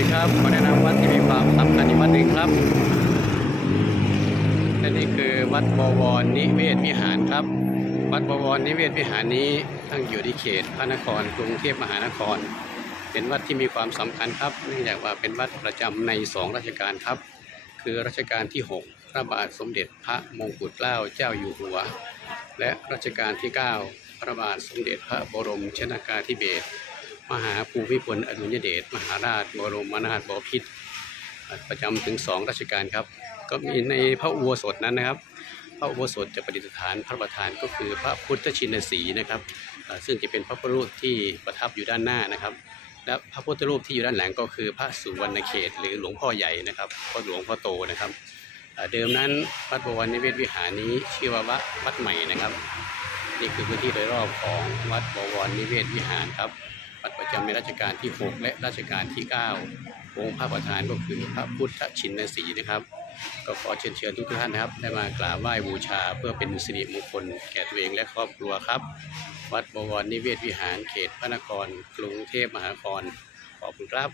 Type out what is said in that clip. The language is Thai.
ดีครับ ขอแนะนำวัดที่มีความสำคัญอีกวัดหนึ่งครับ และนี่คือวัดบวรนิเวศวิหารครับ วัดบวรนิเวศวิหารนี้ตั้งอยู่ที่เขตพระนครกรุงเทพมหานคร เป็นวัดที่มีความสำคัญครับเนื่องจากว่าเป็นวัดประจำในสองรัชกาลครับ คือรัชกาลที่ 6 พระบาทสมเด็จพระมงกุฎเกล้าเจ้าอยู่หัว และรัชกาลที่ 9 พระบาทสมเด็จพระบรมชนากาธิเบศร มหาภูมิพลอดุลยเดชมหาราชบรมนาถบพิตรประจำถึงสองรัชกาลครับ ก็มีในพระอุโบสถนั้นนะครับ พระอุโบสถจะประดิษฐานพระประธานก็คือพระพุทธชินสีนะครับซึ่งจะเป็นพระพุทธรูปที่ประทับอยู่ด้านหน้านะครับ และพระพุทธรูปที่อยู่ด้านหลังก็คือพระสุวรรณเขต หรือหลวงพ่อใหญ่นะครับพ่อหลวงพ่อโตนะครับเดิมนั้นวัดบวรนิเวศวิหารนี้ชื่อว่าวัดวัดใหม่นะครับ นี่คือพื้นที่โดยรอบของวัดบวรนิเวศวิหารครับ วัดประจำในรัชกาลที่ 6 และรัชกาลที่ 9 องค์พระประธานก็คือพระพุทธชินสีนะครับ ก็ขอเชิญเชิญทุกท่านนะครับ ได้มากราบไหว้บูชาเพื่อเป็นสิริมงคลแก่ตัวเองและครอบครัวครับ วัดบวรนิเวศวิหารเขตพระนคร กรุงเทพมหานครขอบคุณครับ